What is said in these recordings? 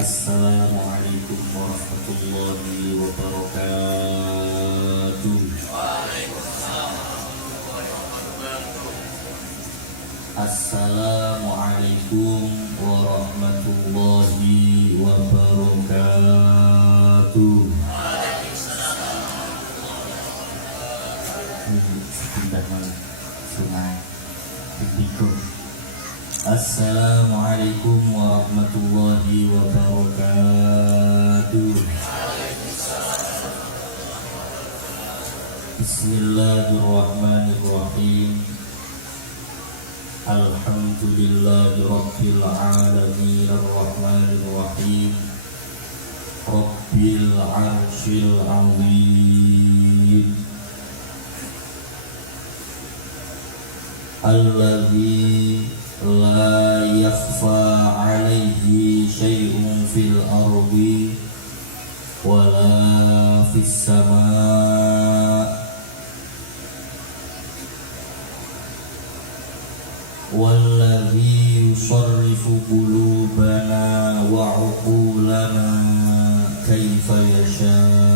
Assalamualaikum warahmatullahi wabarakatuh. Assalamualaikum warahmatullahi wabarakatuh. Assalamualaikum warahmatullahi wabarakatuh. Bismillahirrahmanirrahim. Alhamdulillahi rabbil alamin arrahmanir rahim. Rabbil arsyil azim. Alladzi la yakhfa 'alaihi syai'un fil ardi wala fis sama' walladzi yusarrifu qulubana wa 'uqulana kaifa yasha'.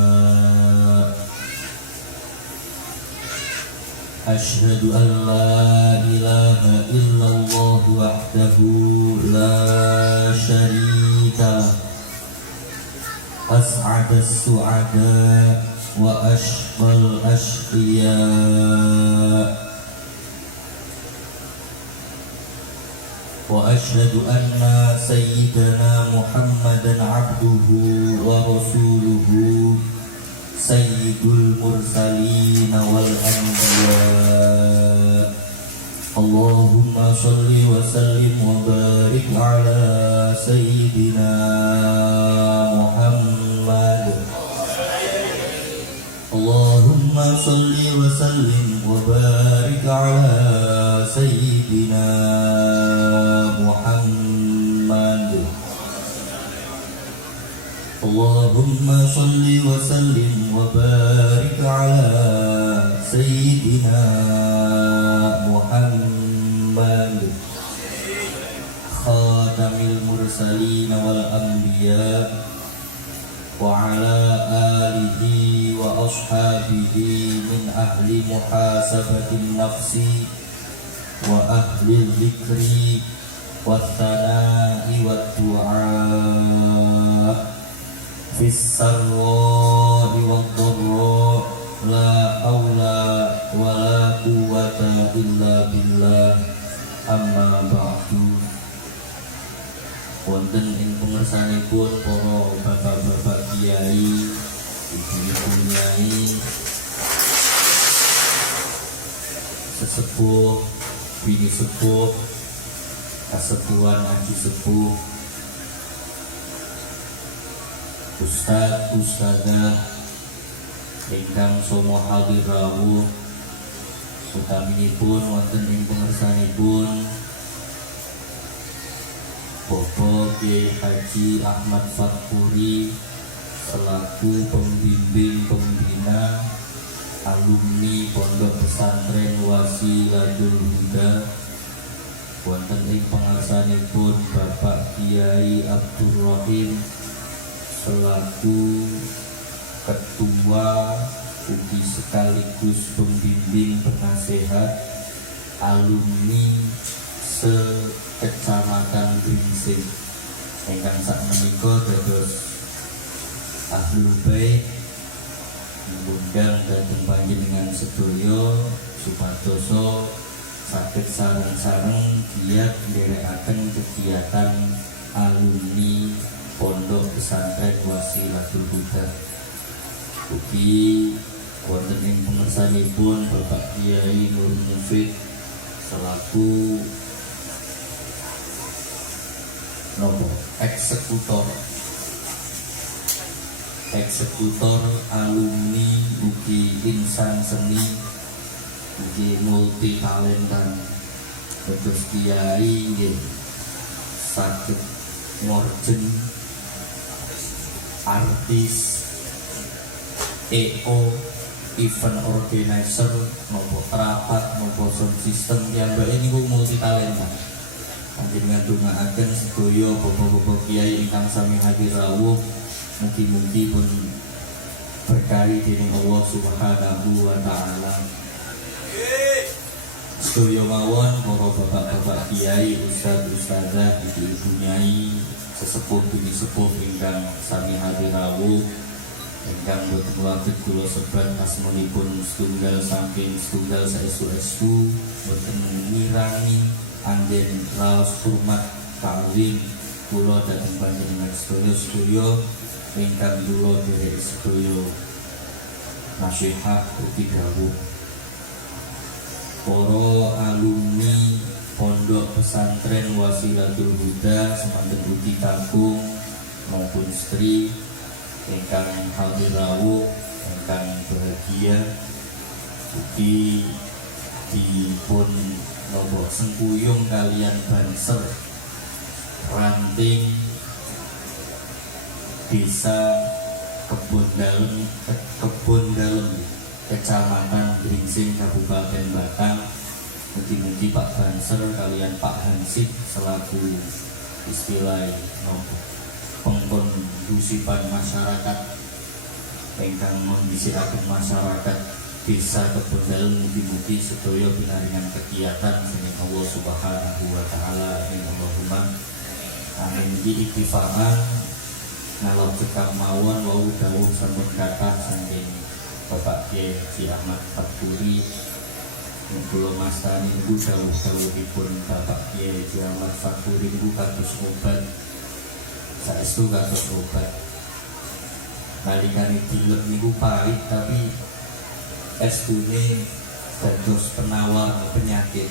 Asyhadu an la ilaha illallah wahdahu la syarika lah. As'adas su'ada wa ashqal ashqiya. Wa asyhadu anna sayyidana Muhammadan abduhu wa rasuluhu sayyidul mursalin wal anbiya. Allahumma sholli wa sallim wa barik ala sayyidina Muhammad. Allahumma sholli wa sallim wa barik ala sayyidina Muhammad. Allahumma sholli wa sallim wa barik ala sayyidina Muhammad khatamil mursalin wal anbiya wa ala alihi wa ashabihi min ahli muhasabatin nafsi wa ahli dzikri wa tsana'i wa du'a fis sarra'i wad dharra la haula wala quwwata illa billah. Amma ba'du. Wonten ing pengersanipun para bapak-bapak kiai, ibu-ibu nyai, sesepuh, bini sepuh, kasepuhan haji sepuh, ustaz, ustazah ingkang somo hadir rawuh, utaminipun wonten ing pengersanipun Bapak Kiai Haji Ahmad Fathuri selaku pembimbing pembina alumni Pondok Pesantren Wasilatul Huda. Wonten ing pengersanipun Bapak Kiai Abdul Rahim selaku ketua ugi sekaligus pembimbing penasehat alumni sekecamatan Gringsing ingkang sakmenika dados ahlul bait ngundang dhateng panjenengan sedaya supados saged sareng-sareng giat nderekaken kegiatan alumni Pondok Pesantren Wasilatul Huda. Ugi wonten ing pengersanipun Bapak Kiai Nur Mufid selaku eksekutor alumni ugi insan seni ugi multi talentan. Dados kiai nggih saged ngorjen artis, EO, event organizer, nopo rapat, nopo sound system, yang mbak ini multi talenta. Panjenengan ndongaaken sedaya bapak-bapak kiai ingkang sami hadir rawuh, mugi-mugi pun berkahi dening Allah Subhanahu wa taala. Sedaya mawon para bapak-bapak kiai, ustaz-ustazah, ibu-ibu nyai, sesepuh bini sepuh ingkang sami hadir rawuh, ingkang boten wabit kula sebat asmanipun setunggal saking setunggal saestu-estu, boten ngirangi anggen raos hormat kawin kula dhateng panjenengan sedaya ingkang kula derek sedaya nasihat ugi dawuh. Para alumni Pondok Pesantren Wasilatul Huda semanten ugi kakung maupun istri ingkang hadir rawuh, ingkang bahagia ugi dipun nombok sengkuyung kalian banser ranting desa Kebon Dalem Kecamatan Gringsing Kabupaten Batang. Mugi-mugi Pak Banser kalian Pak Hansip selaku istilah pengkondusipan masyarakat ingkang mendhisikaken masyarakat Desa Kebon Dalem, mugi-mugi sedaya pinaringan kegiatan dening Allah Subhanahu wa taala. Allahumma amin. Iki iktifaan ngalor cekap mawon wau dawuh sampun kathah saking Bapak Kiai Haji Ahmad Fakuri. Kula mastani niku dawuh-dawuhipun Bapak Kiai Haji Ahmad Fakuri niku kados obat, saestu kados obat. Nalikane dilem niku pahit tapi estune dados penawar penyakit,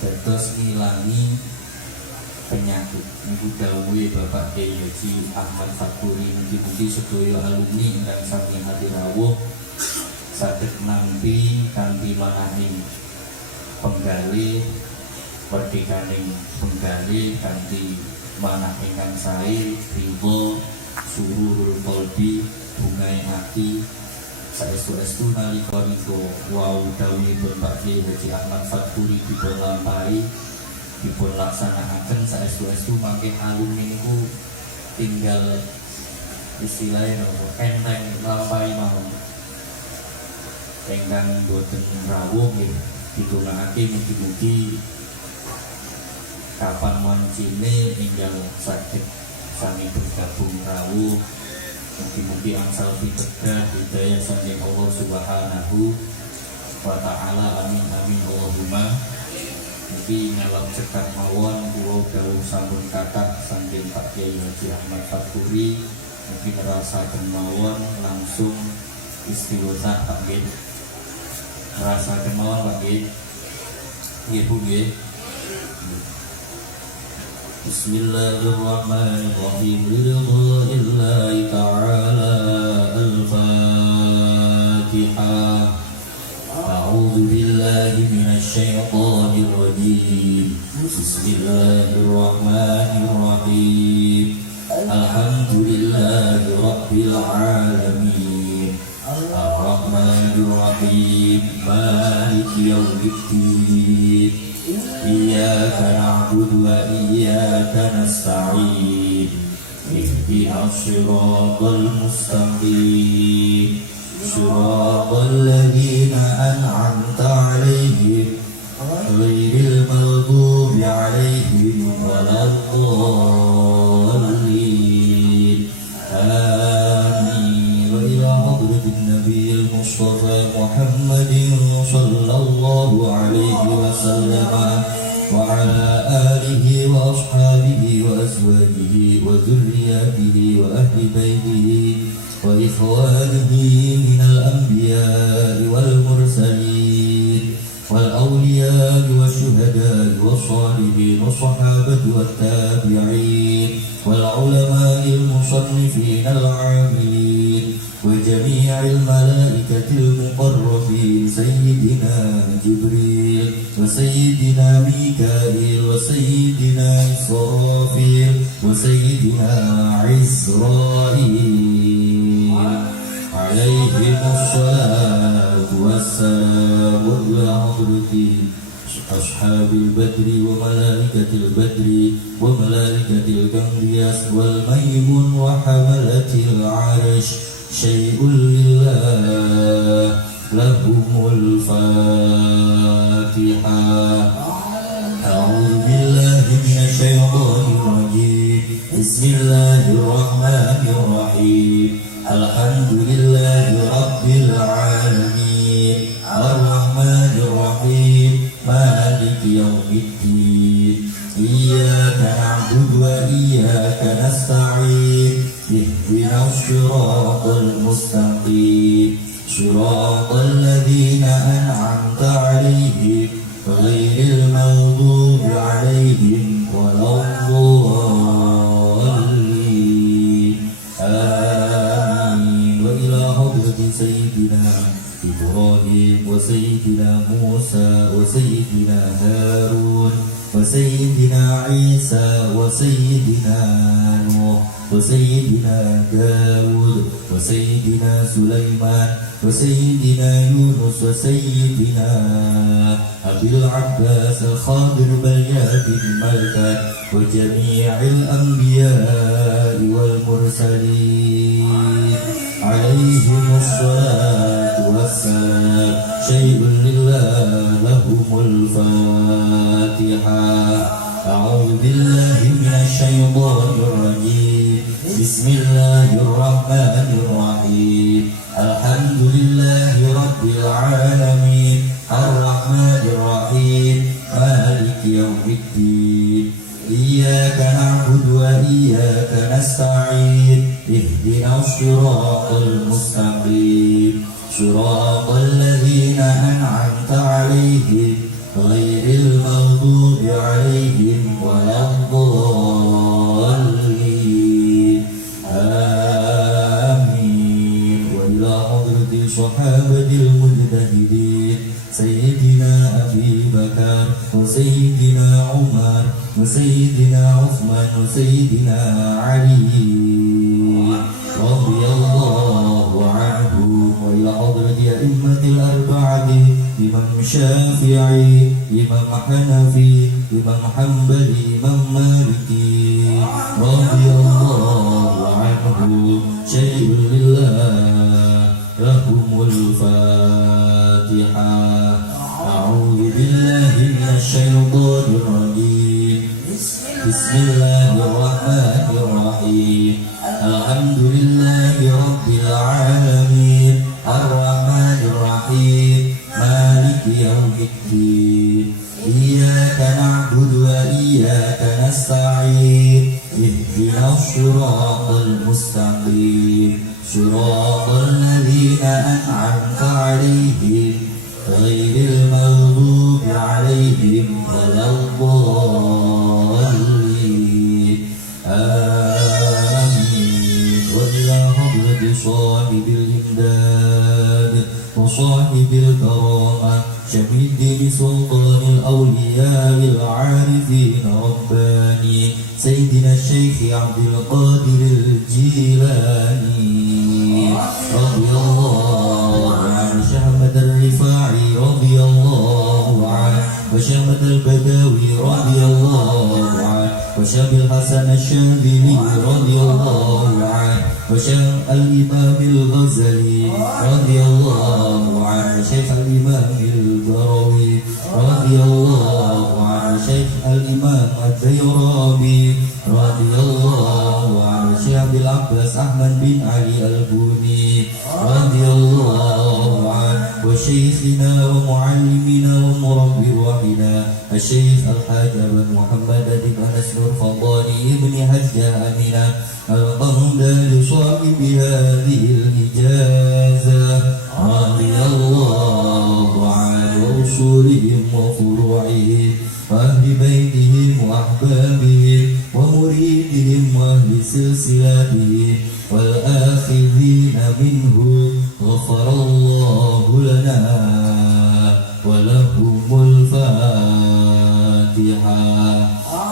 dados ngilangi penyakit. Niku dawuhe Bapak Kiai Haji Ahmad Fakuri. Mugi-mugi sedaya alumni ingkang sami hadir rawuh saged nampi kanthi manahing penggalih merdekaning penggalih kanthi manah ingkang sae ridho sururul qalbi bungae ati saestu-estu nalika niku wau dawuhipun Pak Kiai Haji Ahmad Fakuri dipun lampahi dipun laksanakaken saestu-estu mangke alumni niku tinggal istilahnya enteng lampahi mawon. Ingkang boten rawuh nggih ditulangake mugi-mugi kapan wancine ingkang saged sami bergabung rawuh, mugi-mugi angsal pitedah hidayah saking Allah Subhanahu wa taala. Amin amin Allahumma. Mugi ngalap cekak mawon kula dawuh sampun kathah saking Pak Kiai Haji Ahmad Fakuri. Mugi ngrasaken mawon langsung istighosah Pak nggih. Ngrasaken mawon Pak nggih. Nggih Bu nggih. Bismillahirrahmanirrahim. Lillahi ta'ala al-Fatihah. A'udzu billahi minasy syaithanir rajim. Bismillahirrahmanirrahim. Alhamdulillahi rabbil alamin. Ar-Rahmanir Rahim. Maliki yaumiddin. Iyyaka na'budu wa iyyaka nasta'in. Ihdinas siratal mustaqim. Siratal ladzina an'amta 'alaihim ghairil maghdubi 'alaihim waladdallin. Amin. Wa ila hadratin nabiyil mustafa Muhammadin sallallahu alaihi wasallam wa ala alihi wa ashabihi wa azwajihi wa dhurriyyatihi wa ahli baitihi wa ikhwanihi minal anbiya'i wal mursalin wal awliya'i wa syuhada'i wa salihin wa sahabati wa tabi'in wal ulama'il musannifin al-'amilin wa jami'il malaikatil muqarrabin sayyidina Jibril wa sayyidina Mikail wa sayyidina Israfil wa sayyidina Israil alaihi wassalatu wassalamu ala hadrati أصحاب البدر وملائكة البدر وملائكة القنديس والميمون وحملة العرش شيء لله لهم الفاتحة. أعوذ بالله من الشيطان الرجيم بسم الله الرحمن الرحيم الحمد لله رب العالمين الرحمن الرحيم مالك يوم الدين إياك نعبد وإياك نستعين اهدنا الصراط المستقيم صراط الذين أنعمت عليهم غير المغضوب عليهم ولا الضالين آمين. وإلى حضرة سيدنا إبراهيم وسيدنا موسى وسيدنا هارون وسيدنا عيسى وسيدنا نوح وسيدنا داود وسيدنا سليمان وسيدنا يونس وسيدنا أبي العباس الخاضر بيات الملكة وجميع الأنبياء والمرسلين عليهم الصلاة والسلام شيء لله لهم الفاتحة. أعوذ بالله من الشيطان الرجيم بسم الله الرحمن الرحيم الحمد لله رب العالمين الرحمن الرحيم مالك يوم الدين إياك نعبد وإياك نستعين اهدنا الصراط المستقيم صراط الذين أنعمت عليهم غير المغضوب عليهم ولا الضالين آمين. وإلى حضرة صحابة المجتهدين سيدنا أبي بكر وسيدنا عمر وسيدنا عثمان وسيدنا علي رضي الله عنهم. وإلى حضرة أئمة الأربعة إمام شافعي إمام حنفي إمام حنبلي إمام مالكي رضي الله عنهم شيء لله لهم الفاتحة. أعوذ بالله من الشيطان الرجيم بسم الله الرحمن الرحيم الحمد لله رب العالمين الرحمن الرحيم مالك يوم الدين إياك نعبد وإياك نستعين اهدنا الصراط المستقيم صراط الذين أنعمت عليهم غير المغضوب عليهم ولا الضالين آمين. وإلى حضرة صاحب الإمداد وصاحب الكرامة شميد سلطان الأولياء العارفين رباني سيدنا الشيخ عبد القادر الجيلاني رضي الله عنه شهمة الرفاعي رضي الله عنه وشهمة البداوي رضي الله عنه وشهب الحسن الشاذلي رضي الله عنه وشهب الإمام الغزالي رضي الله عنه شيخ الإمام البروي رضي الله عنه شيخ الإمام الديرامي رضي الله عنه شيخ العباس أحمد بن علي البوني رضي الله عنه وشيخنا ومعلمنا ومربي روحنا الشيخ الحاج بن محمد بن أنس الفضاني بن حج أمينة القمدان صاحب هذه الإجازة رضي الله عنه ورسولهم وفروعهم وأهل بيتهم وأحبابهم ومريدهم وأهل سلسلتهم والآخذين منه غفر الله لنا ولهم الفاتحة.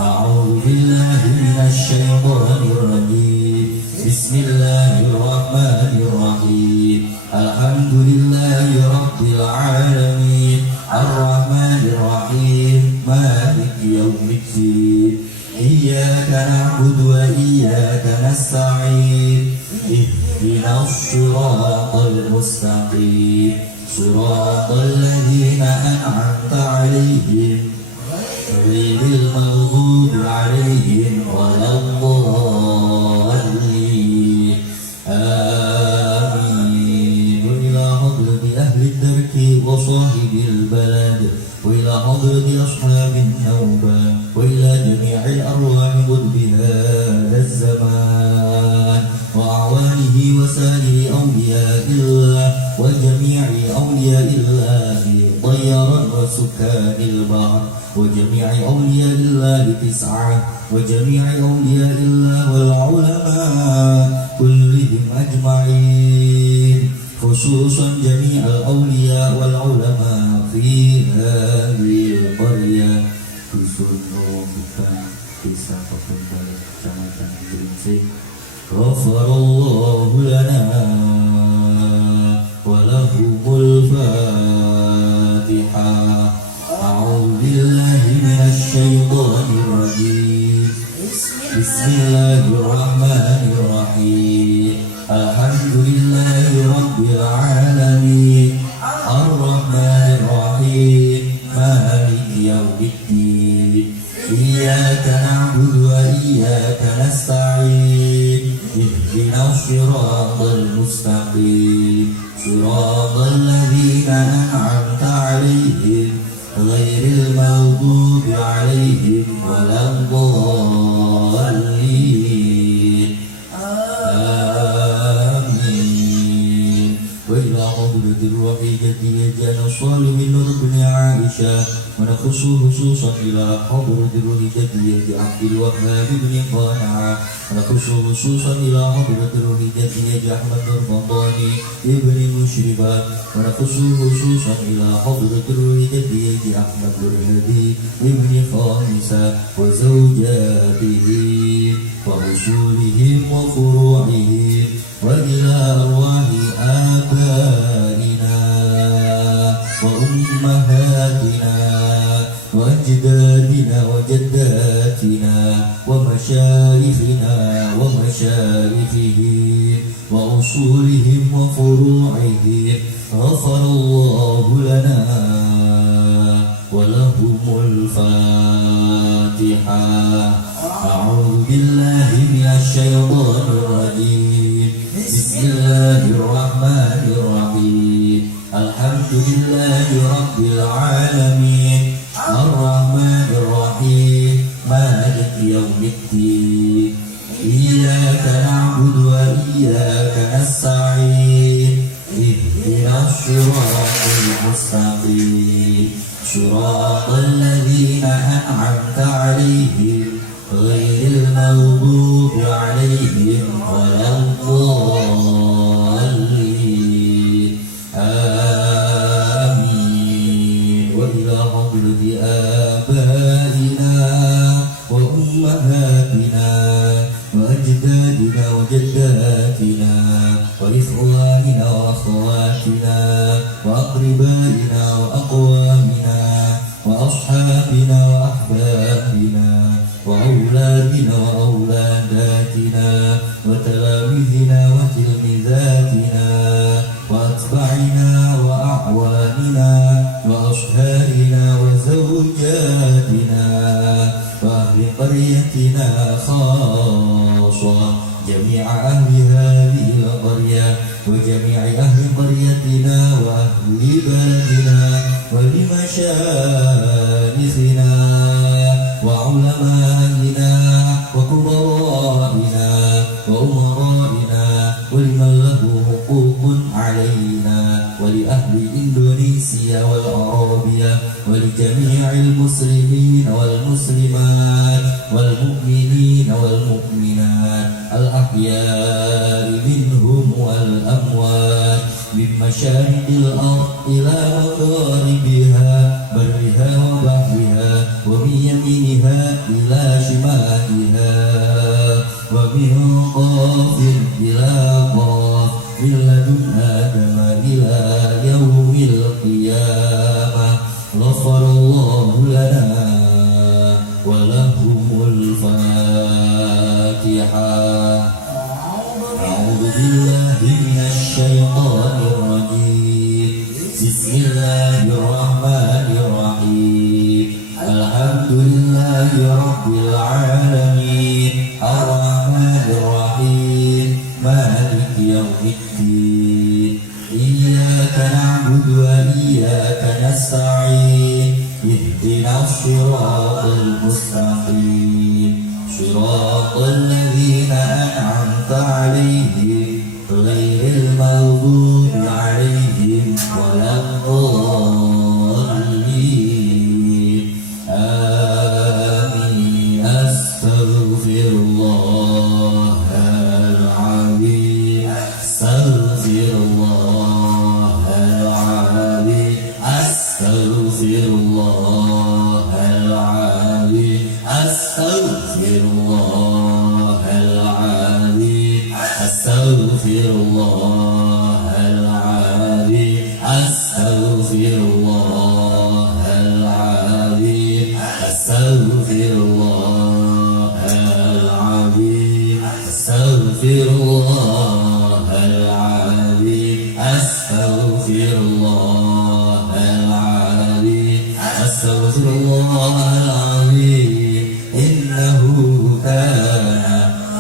أعوذ بالله من الشيطان الرجيم بسم الله الرحمن الرحيم الحمد لله رب العالمين الرحمن الرحيم أجمعين اهدنا الصراط المستقيم صراط الذين أنعمت عليهم غير المغضوب عليهم ولا الضالين آمين. وإلى حضرة أهل الدرك وصاحب البلد وإلى حضرة أصحاب النوبة وإلى جميع الأرواح قطب هذا الزمان وأعوانه وسائر أولياء الله وجميع أولياء الله طيرا وسكان البحر وجميع أولياء الله 9 وجميع أولياء الله والعلماء كلهم أجمعين خصوصا جميع الأولياء والعلماء في هذه القرية Kusuno bukan desa Papendal Kecamatan Geringsing. Ghafarallahu lana wa lahumul Fatihah. A'udzu billahi minasy syaithanir rajim. Bismillahirrahmanirrahim. Alhamdulillahi rabbil alamin. Ar-Rahmanir Rahim. Maliki yaumiddin. Iyyaka na'budu wa iyyaka nasta'in. Ihdinas siratal mustaqim. Siratal ladzina an'amta 'alaihim ghairil maghdubi 'alaihim waladdallin. Amin. Wa ila hadratil wahidatil jannah salihin nur bin Aisyah ونخص خصوصا إلى حضرة الوهجة عبد الوهاب بن قانع ونخص خصوصا إلى حضرة الوهجة أحمد الرمضاني ابن مشربة ونخص خصوصا إلى حضرة الوهجة أحمد الهدي ابن خامسة وزوجاته وأصولهم وفروعهم وإلى أرواح آبائنا وأمهاتنا وأجدادنا وجداتنا ومشايخنا ومشايخهم وأصولهم وفروعهم غفر الله لنا ولهم الفاتحة. أعوذ بالله من الشيطان الرجيم. بسم الله الرحمن الرحيم. الحمد لله رب العالمين الرحمن الرحيم مالك يوم الدين إياك نعبد وإياك نستعين اهدنا الصراط المستقيم صراط الذين أنعمت عليهم غير المغضوب عليهم ولا الضالين. آمين. وإلى حضرة آبائنا وأمهاتنا وأجدادنا وجداتنا وإخواننا وأخواتنا وأقربائنا وأقوامنا وأصحابنا وأحبابنا وأولادنا وأولاداتنا وتلاميذنا وتلميذاتنا وأتباعنا وأعواننا وأصهارنا وزوجاتنا وأهل قريتنا خاصة جميع أهل هذه القرية وجميع أهل قريتنا وأهل بلدنا ولمشايخنا وعلمائنا وكبرائنا وأمرائنا ولمن له حقوق علينا ولأهل إندونيسيا والعربية ولجميع المسلمين والمسلمات والمؤمنين والمؤمنات الأحياء منهم والأموات من مشارق الأرض إلى مغاربها برها وبحرها ومن يمينها إلى شمالها ومن قاف إلى قاف من لدن آدم إلى يوم القيامة غفر الله لنا ولهم الفاتحة. الشيطان الرجيم بسم الله الرحمن الرحيم الحمد لله رب العالمين الرحمن الرحيم مالك يوم الدين إياك نعبد وإياك نستعين اهدنا الصراط المستقيم صراط الذين أنعمت عليهم غير المغضوب عليهم ولا الضالين آمين أستغفر الله العظيم أستغفر الله العظيم أستغفر الله العظيم أستغفر الله العظيم أستغفر الله العظيم أستغفر الله العظيم أستغفر الله العظيم أستغفر الله العظيم أستغفر الله العظيم أستغفر الله العظيم إنه كان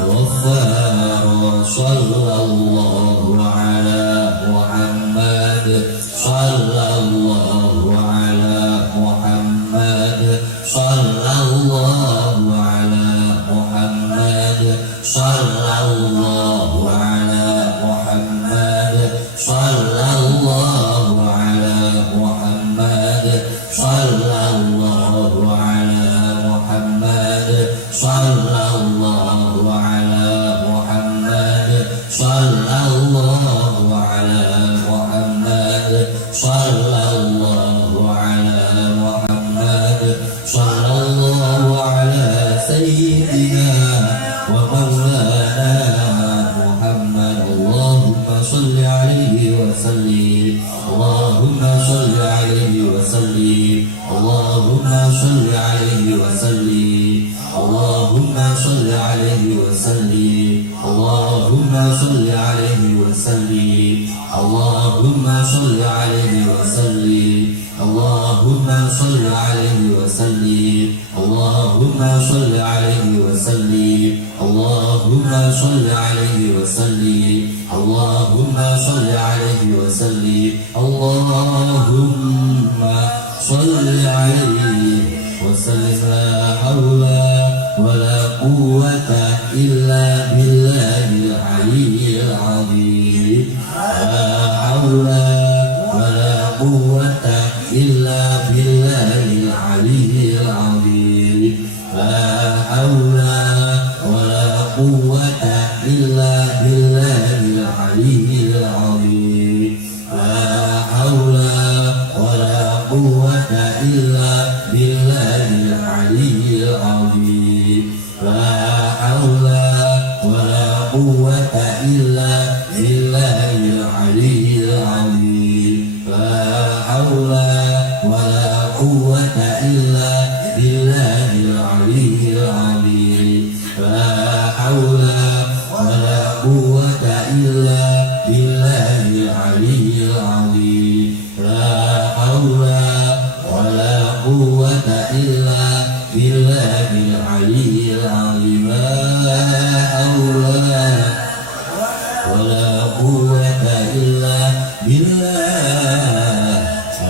غفارا صلى الله على محمد صلى الله على محمد صلى الله على محمد صلى الله على محمد صلى الله على محمد صلى الله على محمد صلى الله على محمد صلى الله على محمد صلى الله على محمد صلى الله على سيدنا ومولانا محمد اللهم صل عليه وسلم اللهم صل عليه وسلم اللهم صل عليه وسلم اللهم صل عليه وسلم اللهم صل عليه وسلم اللهم صل عليه وسلم اللهم صل عليه وسلم اللهم صل عليه وسلم اللهم صل عليه وسلم اللهم صل عليه وسلم اللهم صل عليه وسلم لا حول ولا قوة إلا بالله العلي العظيم لا حول ولا قوة إلا بالله العلي العظيم لا حول ولا قوة إلا بالله العلي العظيم لا حول ولا قوة إلا بالله العلي العظيم لا حول ولا قوة إلا بالله العلي العظيم لا حول ولا قوة إلا بالله العلي العظيم لا حول ولا قوة إلا بالله العلي العظيم لا حول ولا قوة إلا بالله العلي العظيم لا حول ولا قوة إلا بالله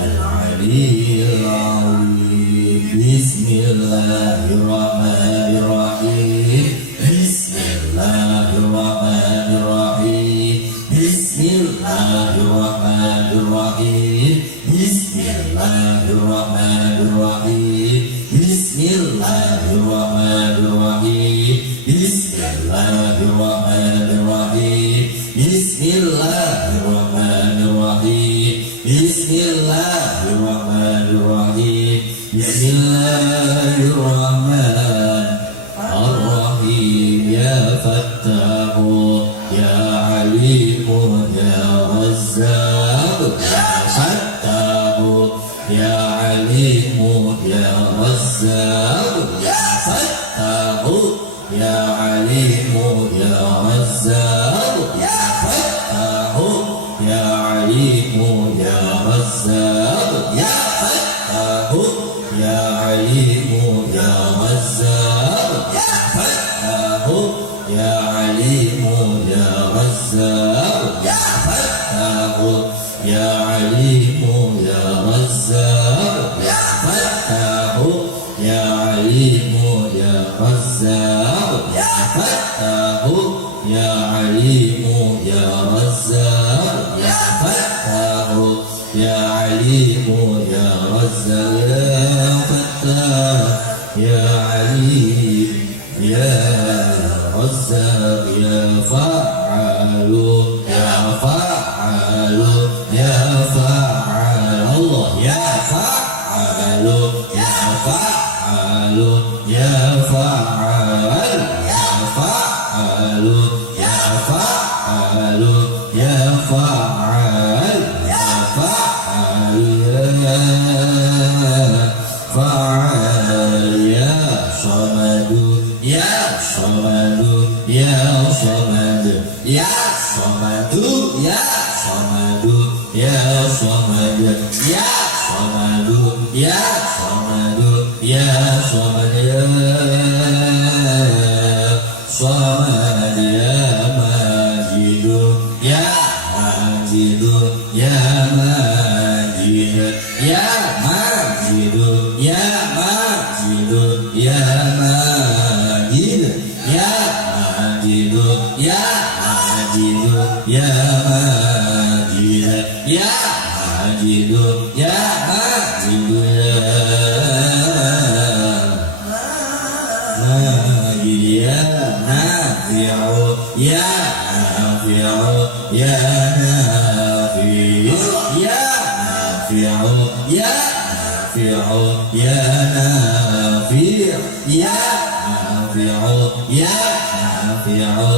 العلي العظيم بسم الله الرحمن الرحيم بسم الله الرحمن الرحيم بسم الله الرحمن الرحيم بسم الله الرحمن الرحيم بسم الله الرحمن الرحيم بسم الله الرحمن الرحيم بسم الله الرحمن الرحيم بسم الله الرحمن الرحيم بسم الله الرحمن الرحيم يا فتاح يا عليم يا رزاق يا فتاح يا عليم يا رزاق يا فتاح يا عليم يا رزاق يا فتاح ya Razzaq ya Fattahu ya Alimu ya Razzaq ya Fattahu ya Alimu ya Razzaq ya Fattahu ya Alimu ya Razzaq ya Fattahu ya Alimu ya Razzaq ya Fattahu ya Alim ya Razzaq ya Fa'alu ya Fa'alu ya Fa'al Allah ya Fa'alu ya Fa'alu ya Fa'al ya Fa'alu ya Fa'alu ya Fa'al ya Fa'al ya Fa'al ya Samadu ya Samadu ya Samadu ya Samadu ya Samadu ya Samadu ya Samadu ya Samadu ya Samadu ya Samad ya Majidu ya Majidu ya Majid ya Majidu ya Majidu ya Majid ya Majidu ya Majidu ya Majid ya Majidu ya Majidu ya Majid ya Nafi'u ya Nafi'u ya Nafi'u ya Nafi'u ya Nafi'u ya Nafi'u ya Nafi'u ya Nafi'u ya Nafi'u ya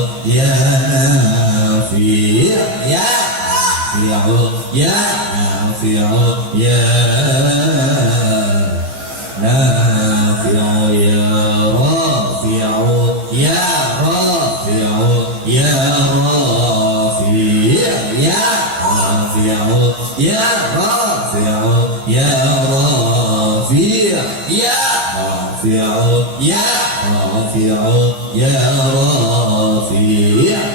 Nafi'u ya Nafi'u ya Nafi'u ya Rafi'u ya Rafi'u ya Rafi' ya Rafi'u ya Rafi'u ya Rafi' ya Rafi'u ya Rafi'u ya Rafi' ya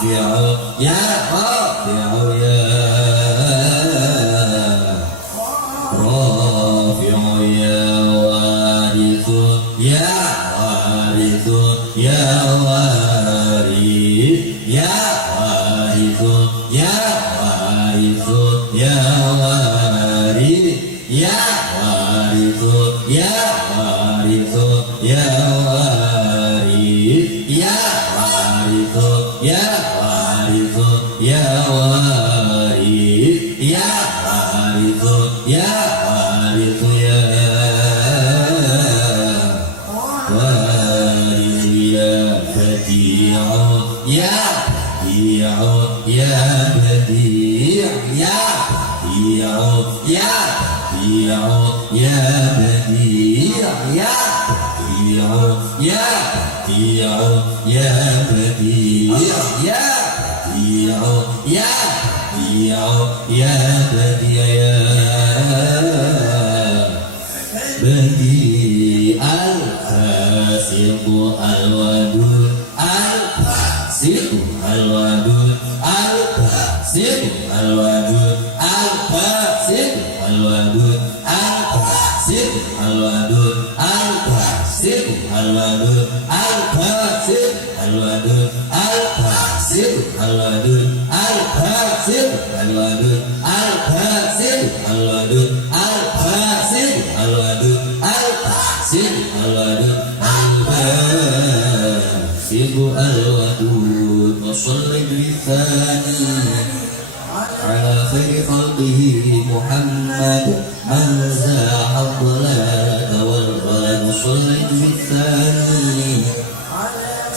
Rafi'u ya Rafi'u ya Rafi'u ya Warithu ya Warithu ya Warith ya Warithu ya Warithu ya Warith ya Warithu ya Warithu ya Warith ya Warithu ya Warithu ya Warith ya Warithu ya Warithu ya Warithu ya Badi'u ya Badi'u ya Badi' ya Badi'u ya Badi'u ya Badi' ya Badi'u ya Badi'u ya Badi' ya Badi'u ya Badi'u ya Badi' ya Badi' al-Basitu al-Wadud al-Basitu al-Wadud al-Basitu al-Wadud al-Basitu al-Wadud al-Basitu al-Wadud al-Basitu al-Wadud al-Basitu al-Wadud al-Basitu al-Wadud al-Basitu al-Wadud al-Basitu al-Wadud al-Basitu al-Wadud al-Basitu al-Wadud al-Basitu al-Wadud wa salli bi-thani ala khayri khalqihi Muhammad man za'a ad-dalalata wal-ghalab wa salli bi-thani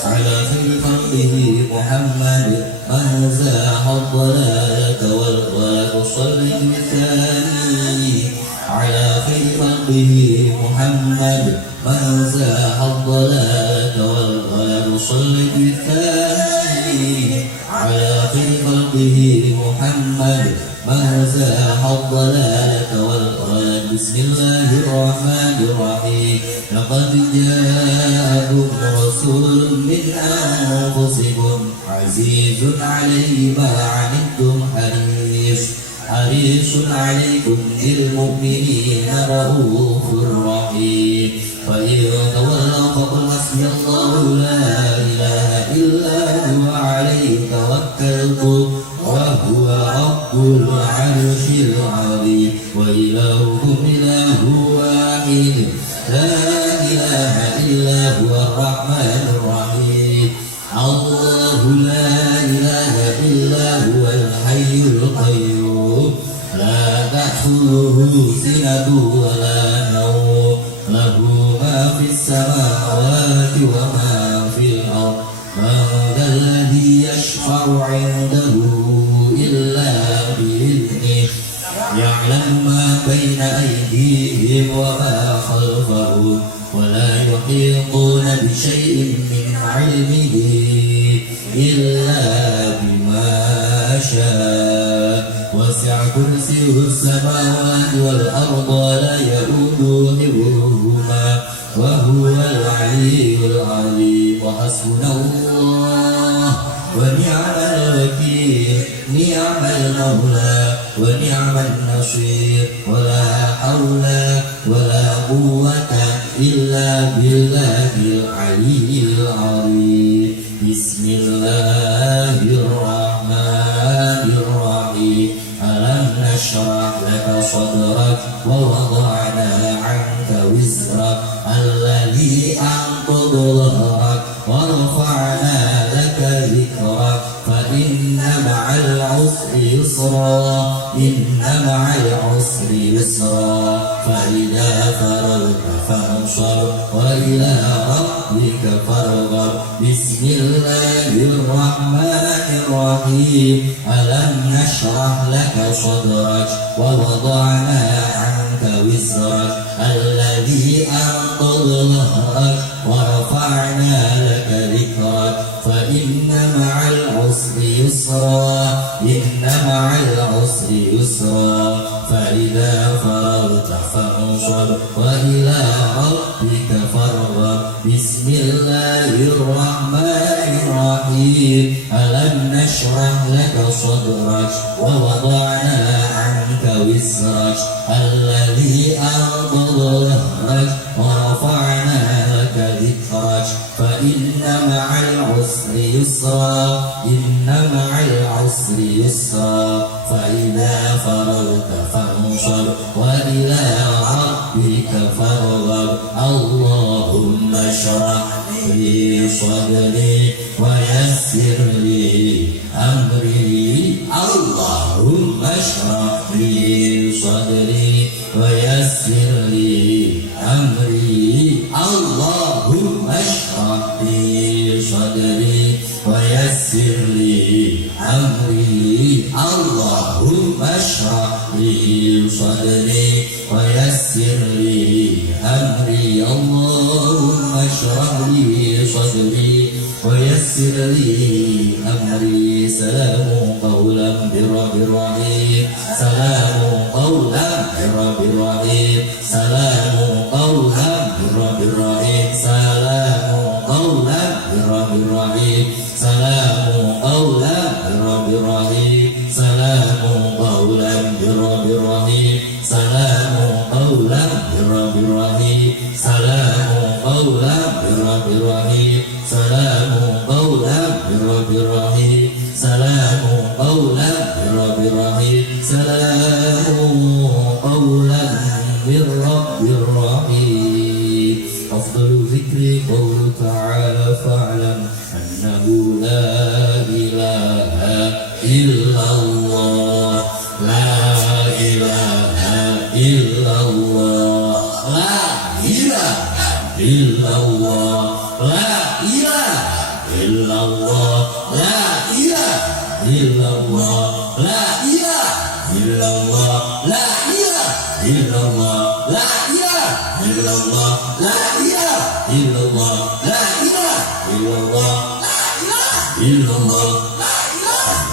ala khayri khalqihi Muhammad man za'a ad-dalalata wal-ghalab wa salli bi-thani ala khayri khalqihi Muhammad man za'a ad-dalalata wal-ghalab wa salli bi-thani ala khayri khalqihi Muhammad man za'a ad-dalalata wal-ghalab بسم الله الرحمن الرحيم لقد جاءكم رسول من أنفسكم عزيز عليه ما عنتم حريص عليكم بالمؤمنين رؤوف رحيم فإن تولوا فقل حسبي الله لا إله إلا هو عليه توكلت وهو رب العرش العظيم وإلهكم إله واحد لا إله إلا هو الرحمن الرحيم الله لا إله إلا هو الحي القيوم لا تأخذه سنة ولا نوم له ما في السماوات وما في الأرض من ذا الذي يشفع عنده إلا بإذنه يعلم ما بين أيديهم وما خلفهم ولا يحيطون بشيء من علمه إلا بما شاء وسع كرسيه السماوات والأرض ولا يؤوده حفظهما وهو العلي العظيم وحسبنا الله ونعم الوكيل نعم المولى ونعم النصير ولا حول ولا قوة إلا بالله العلي العظيم بسم الله الرحمن الرحيم ألم نشرح لك صدرك ووضعنا عنك وزرك الذي أنقض ظهرك ورفعنا لك ذكرك فإن مع العسر يسرا إن مع العسر يسرا فإذا فرغت فانصب وإلى ربك فارغب بسم الله الرحمن الرحيم ألم نشرح لك صدرك ووضعنا عنك وزرك الذي أنقض ظهرك ورفعنا لك ذكرك فإن مع العسر يسرا إن مع العسر يسرا فإذا فرغت فانصب وإلى ربك فارغب بسم الله الرحمن الرحيم ألم نشرح لك صدرك ووضعنا عنك وزرك الذي أنقض ظهرك ورفعنا لك ذكرك فإن مع العسر يسرا إن مع العسر يسرا فإذا فرغت فانصب وإلى ربك فارغب اللهم اشرح لي صدري ويسر لي أمري اللهم اشرح لي صدري ويسر لي أمري اللهم اشرح لي صدري ويسر لي أمري اللهم اشرح لي صدري ويسر لي أمري اللهم اشرح لي صدري ويسر لي أمري سلام قولا من رب رحيم سلام قولا من رب رحيم سلام قولا من رب رحيم سلام قولا من رب رحيم سلام قولا من رب رحيم سلام قولا من رب رحيم سلام قولا من رب رحيم سلام قولا من رب رحيم سلام قولا من رب رحيم سلام قولا من رب رحيم سلام قولا من رب رحيم أفضل ذكر قوله تعالى فاعلم أنه لا إله إلا الله لا إله إلا الله لا إله إلا الله لا إله إلا الله لا إله إلا الله لا إله إلا الله لا إله إلا الله لا إله إلا الله لا إله إلا الله لا إله إلا الله لا إله إلا الله لا إله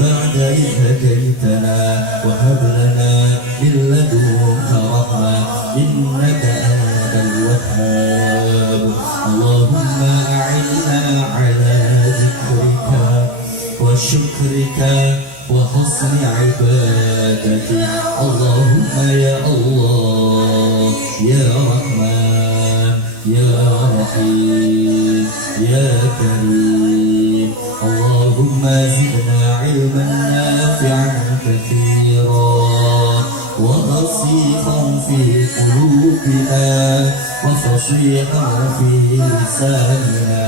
بعد إذ هديتنا وهب لنا من لدنك رحمة إنك أنت الوهاب اللهم أعنا على ذكرك وشكرك وحسن عبادتك اللهم يا الله يا رحمن يا رحيم يا كريم اللهم زدنا علما نافعا كثيرا ورصيقا في قلوبنا وفصيحا في لساننا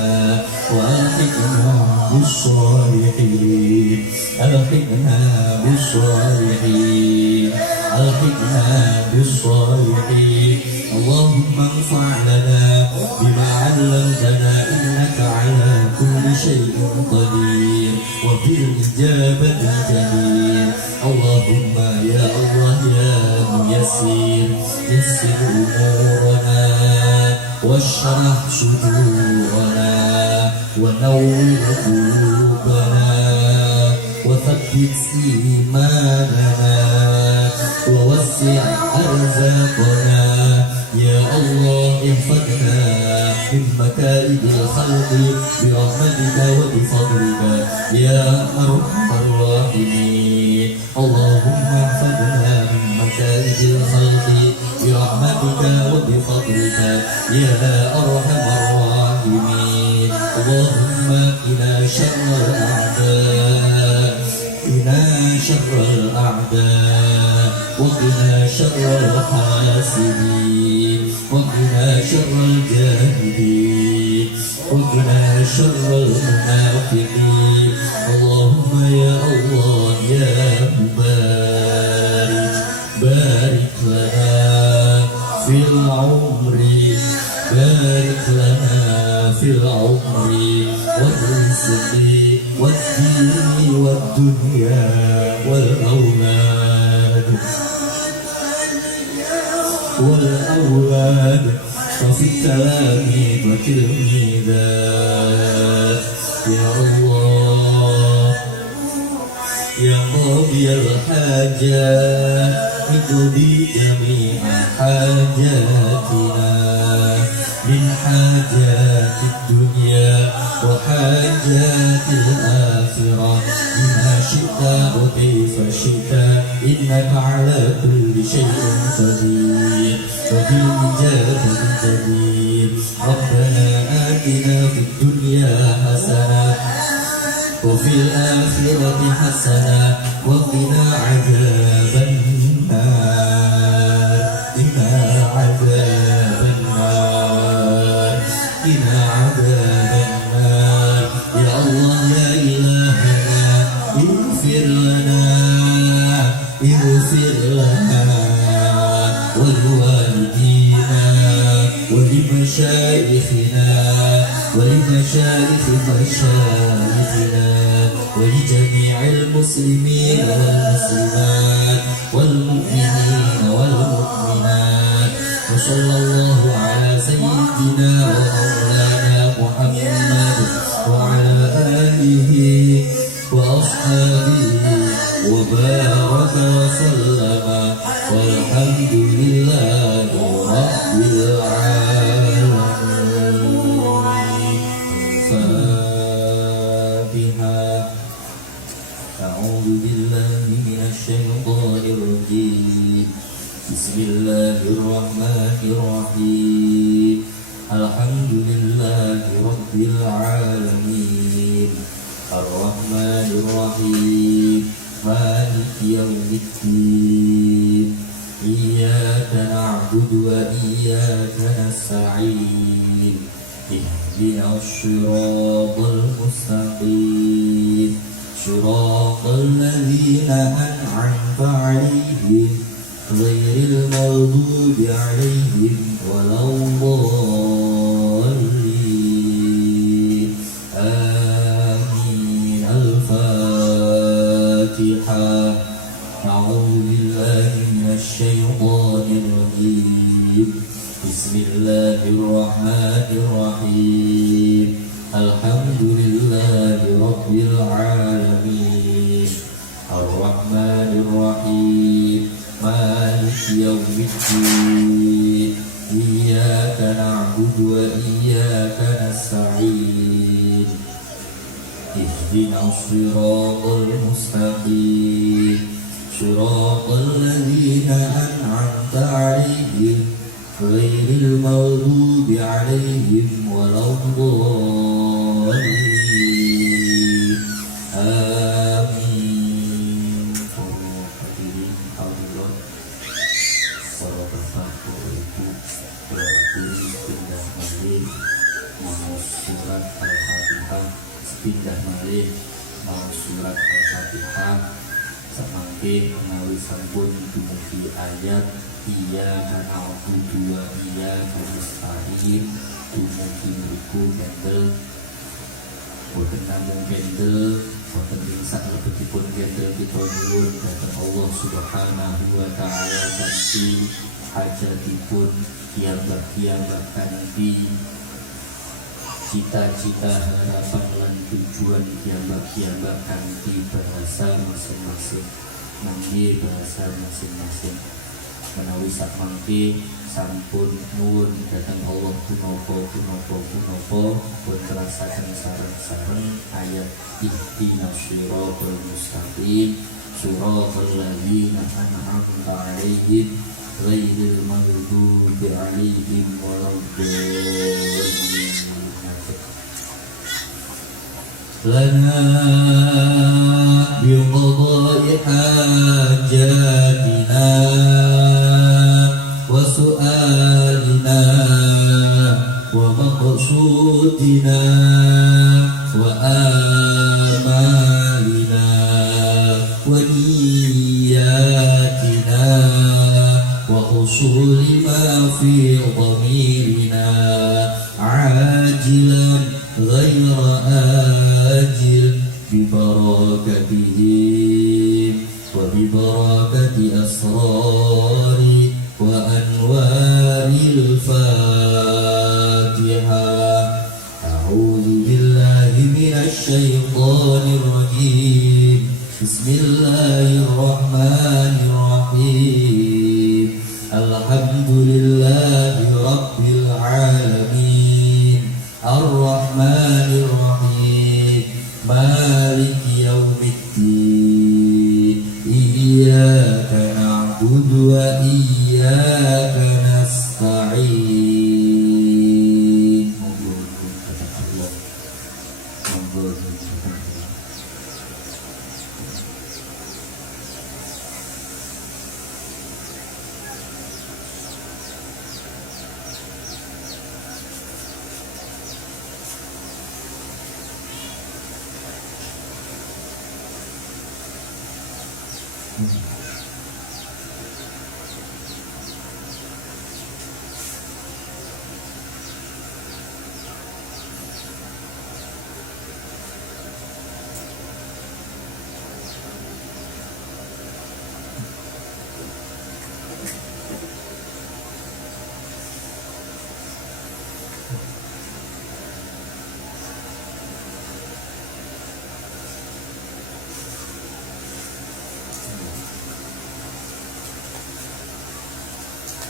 وألحقنا بالصالحين ألحقنا بالصالحين ألحقنا بالصالحين اللهم انفع لنا بما علمتنا إنك على كل شيء قدير وبالإجابة جدير اللهم يا الله يا ميسر يسر أمورنا واشرح صدورنا ونور قلوبنا وثبت إيماننا ووسع أرزاقنا يا الله احفظنا من مكائد الخلق برحمتك وبفضلك يا أرحم الراحمين اللهم احفظنا من مكائد الخلق برحمتك وبفضلك يا أرحم الراحمين اللهم إلى شر الأعداء إلى شر الأعداء وقنا شر الحاسدين وقنا شر الجاهلين وقنا شر المنافقين اللهم يا الله يا مبارك بارك لنا في العمر بارك لنا في العمر والرزق والدين والدنيا والأولاد وفي التلاميذ والتلميذات يا الله يا قاضي الحاجات اقضي جميع حاجاتنا من حاجات الدنيا وحاجات الآخرة بما شئت وكيف شئت إنك على كل شيء قدير وبالإجابة جدير ربنا آتنا في الدنيا حسنة وفي الآخرة حسنة وقنا عذاب النار قنا عذاب النار قنا عذاب النار يا الله يا إلهنا اغفر لنا اغفر لنا ولوالدينا ولمشايخنا ولمشايخ مشايخنا ولجميع المسلمين والمسلمات والمؤمنين والمؤمنات وصلى الله على سيدنا ومولانا محمد وعلى آله وأصحابه وبارك وسلم والحمد لله رب العالمين. الفاتحة. أعوذ بالله من الشيطان الرجيم. بسم الله الرحمن الرحيم. الحمد لله رب العالمين. الرحمن الرحيم. مالك يوم الدين. إياك نعبد وإياك نستعين. اهدنا الصراط المستقيم. صراط الذين أنعمت عليهم غير المغضوب عليهم ولا الضالين. آمين. الفاتحة. أعوذ بالله من الشيطان الرجيم. بسم الله الرحمن الرحيم. الحمد لله رب العالمين. نعبد وإياك نستعين اهدنا الصراط المستقيم صراط الذين أنعمت عليهم غير المغضوب عليهم ولا الضالين آمين. Para bapak, para ibu, para guru, pindah malih mau surat Al-Fatihah, pindah malih mau surat Al-Fatihah samangke menawi sampun dumugi ayat iyyaka na'budu wa iyyaka nasta'in dumugi mriku kendel boten namung kendel boten ing salebetipun kendel kita nyuwun dhateng Allah Subhanahu wa taala kanthi hajatipun piyambak-piyambak kanthi cita-cita harapan lan tujuan piyambak-piyambak kanthi bahasa masing-masing mangke bahasa masing-masing menawi sakmangke sampun nuwun dhateng Allah punapa pun telasaken sareng-sareng ayat ihdinas siratal mustaqim siratal ladzina an'amta 'alaihim ghairil maghdubi 'alaihim waladdallin. Lana biqada'i hajatina wa su'alina wa maqsudina wa amalina wa niyatina wa husuli ma fi dhamirina ajilan ghayra ajil bibarakatihim wa bibarakati asrari wa anwaril fatihah. A'udzu billahi minasy syaithanir rajim. Bismillahirrahmanirrahim. Alhamdulillahi rabbil alamin. Ar-Rahmanir Rahim. Maliki yaumiddin. Iyyaka na'budu wa iyyaka nasta'in.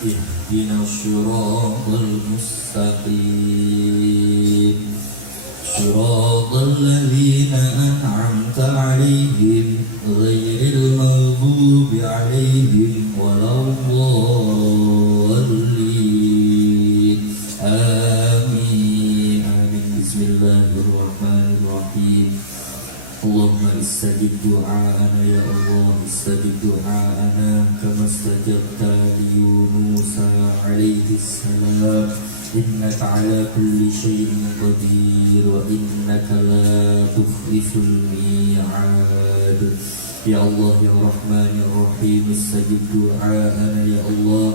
Ihdinas siratal mustaqim siratal ladzina an'amta 'alaihim ghairil maghdubi 'alaihim waladdallin. Amin. Bismillahirrahmanirrahim. Allahumma istajib du'aana ya Allah, istajib du'aana kama istajabta li Yunus alaihi salam. Innaka ala kulli syai'in qadir wa innaka la tukhliful mi'ad. Ya Allah ya Rahman ya Rahim, istajib du'aana ya Allah,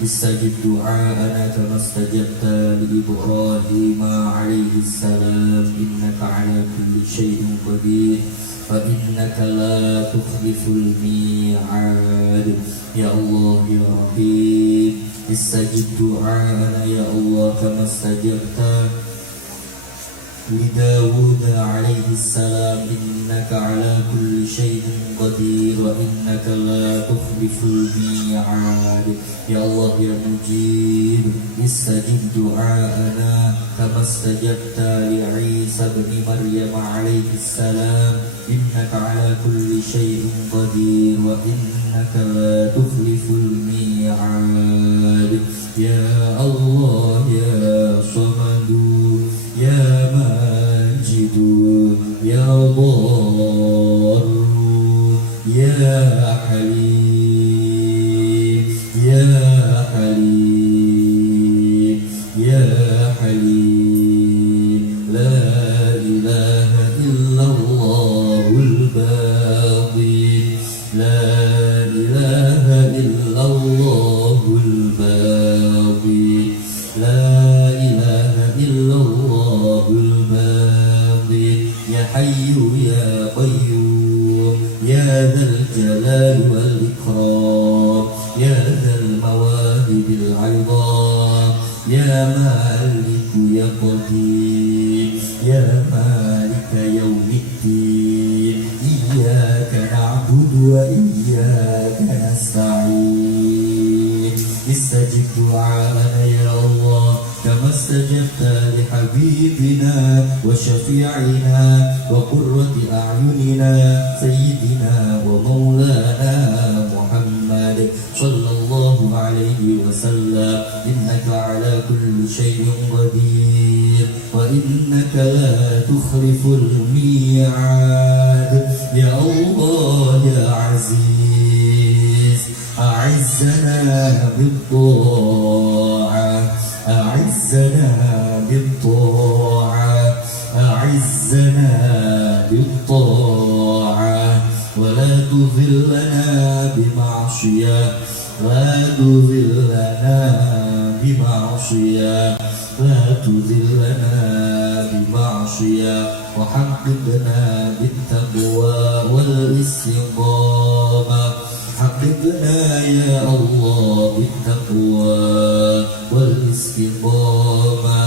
istajib du'aana kama istajabta li Ibrahim alaihi salam. Innaka ala kulli syai'in qadir wa innaka la tukhliful mi'ad. Ya Allah ya Rahim, istajib du'aana ya Allah kama istajabta لداود عليه السلام إنك على كل شيء قدير وإنك لا تخلف الميعاد. يا الله يا مجيب استجب دعاءنا كما استجبت لعيسى بن مريم عليه السلام إنك على كل شيء قدير وإنك لا تخلف الميعاد. يا الله يا صمد يا ماجد يا ضار يا حليم يا حليم يا حليم لا إله إلا الله الباقي لا إله إلا الله الباقي لا إله إلا الله الباقي يا حي يا قيوم يا ذا الجلال والإكرام يا ذا المواهب العظام يا مالك يا قدير يا مالك يوم الدين إياك نعبد وإياك نستعين. استجب دعاءنا يا الله كما استجبت لحبيبنا وشفيعنا وقرة أعيننا سيدنا ومولانا محمد صلى الله عليه وسلم إنك على كل شيء قدير وإنك لا تخلف الميعاد. يا الله يا عزيز أعزنا بالطاعة أعزنا بالطاعة أعزنا بالطاعة ولا تذلنا بمعصية لا تذلنا بمعصية لا تذلنا بمعصية وحببنا بالتقوى والاستقامة. حببنا يا الله بالتقوى والاستقامة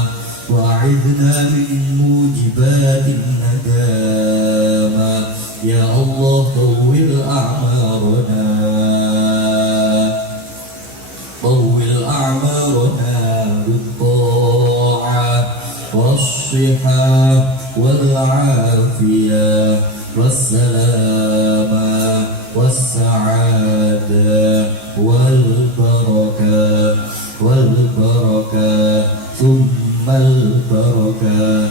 وأعذنا من موجبات الندامة. يا الله طول أعمارنا طول أعمارنا بالطاعة والصحة والعافية والسلامة والسعادة والبركة ثم البركة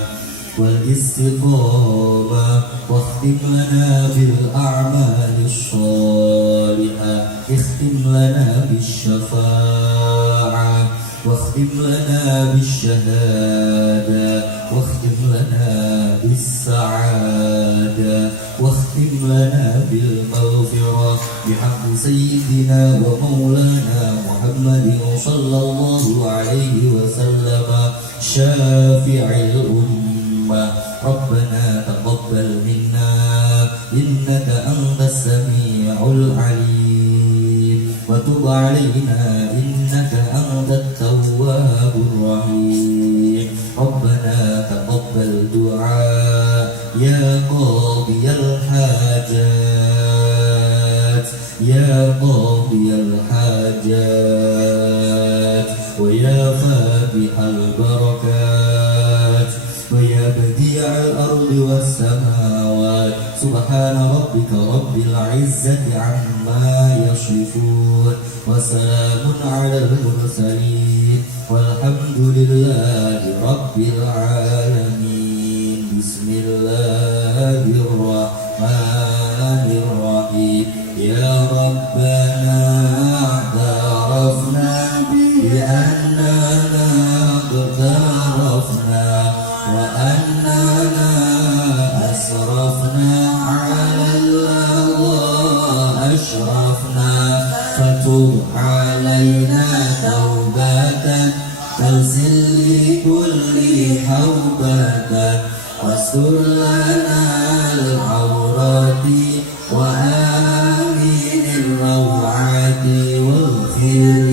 والاستقامة. واختم لنا بالأعمال الصالحة اختم لنا بالشفاعة واختم لنا بالشهادة واختم لنا بالسعادة واختم لنا بالمغفرة بحق سيدنا ومولانا محمد صلى الله عليه وسلم شافع الأمة. ربنا تقبل منا إنك أنت السميع العليم وتب علينا إنك أنت التواب الرحيم. ربنا تقبل دعاء يا قاضي الحاجات يا قاضي الحاجات ويا فاتح البركات ويا بديع الأرض والسماوات. سبحان ربك رب العزة عما يصفون وسلام على المرسلين والحمد لله رب العالمين. بسم الله الرحمن الرحيم. يا ربنا اعترفنا بأننا اقترفنا وأننا أسرفنا على اللغى أشرفنا فتب علينا توبة تغسل لكل حوبة واستر لنا العورات وآمن الروعات واغفر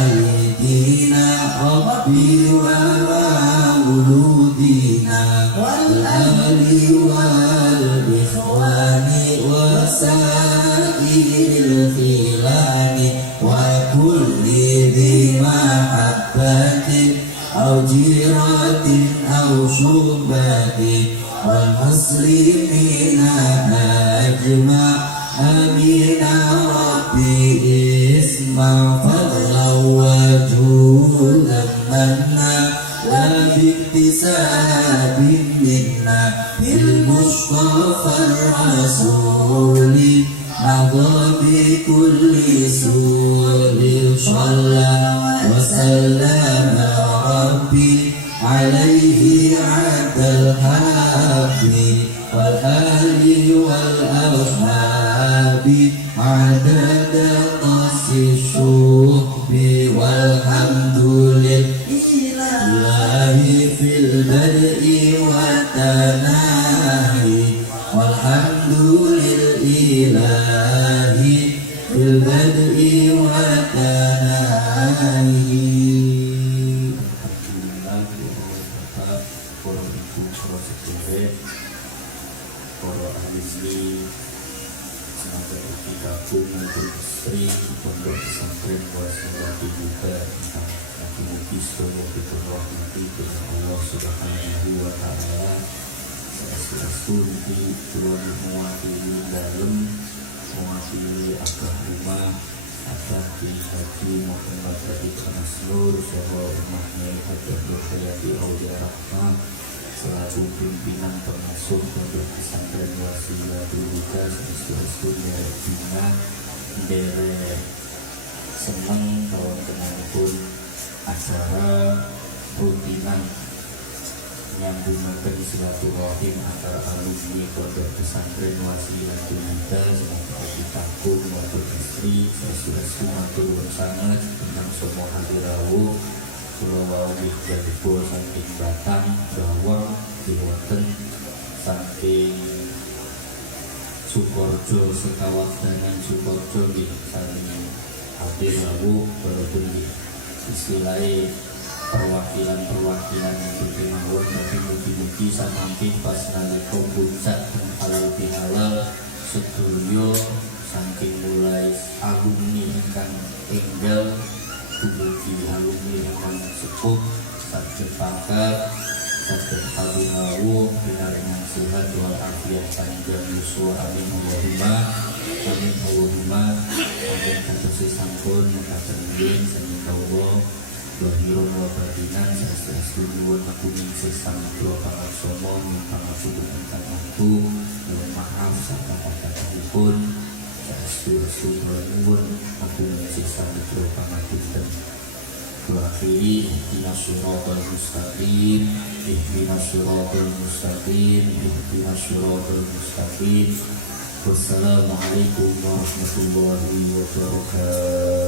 لوالدينا ربي ومولودي وسائر الخلان وكل ذي محبة أو جيرة أو شبهة والمسلمين أجمع آمين ربي اسمع فضلا وجودا منا وباكتساب منا بالمصطفى الرسول مضى بكل سول صلى وسلم ربي عليه عد الحق والآل والأصحاب عدد قص الشهب والحمد لله في البدء والتناهي والحمد لله في البدء والتناهي. Para ahli semoga kita pun maupun istri pondok pesantren waswati juga tentang Nabi Muhammad sallallahu alaihi wasallam Allah Subhanahu wa taala sesuatu di tuan mewakili dalam mewakili akah rumah akah di haji Muhammad Rabi Nasrul sahabat rumahnya Hajar Hayati Aulia Rahmah selaku pimpinan pengasuh pondok pesantren Wasilatul Huda sesuatu dari Bina dari senang tahun kenalipun acara rutinan nyambungan silaturahim antara alumni pondok pesantren Wasilatul Huda semoga ditanggung maupun istri sesuatu matur bersama tentang semua hadirawu Pulau Wawih Jadipur saking Batang, Bawang, Diwaten, saking Sukorjo, Sekawak dengan Sukorjo di saling hadir lalu walaupun di istilahnya perwakilan yang berkemauan tapi mugi-mugi samangkin pas nalika puncak halal bihalal sedulur saking mulai alumni ingkang enggal dumugi alumni yang sepuh sakit pakar sakit habinawu pinaringan sehat wal afiat panjang yuswa amin Allahumma amin amin kata sampun kata ingin sehingga Allah Bahirun wa batinan sastra duwun aku sesang dua pangat somo pangat dengan kataku mohon maaf serta kata-katapun Restu bernuwun aku sesang dua pangat dan berakhiri ihdinas siratal mustaqim ihdinas siratal mustaqim ihdinas siratal mustaqim. Wassalamualaikum warahmatullahi wabarakatuh.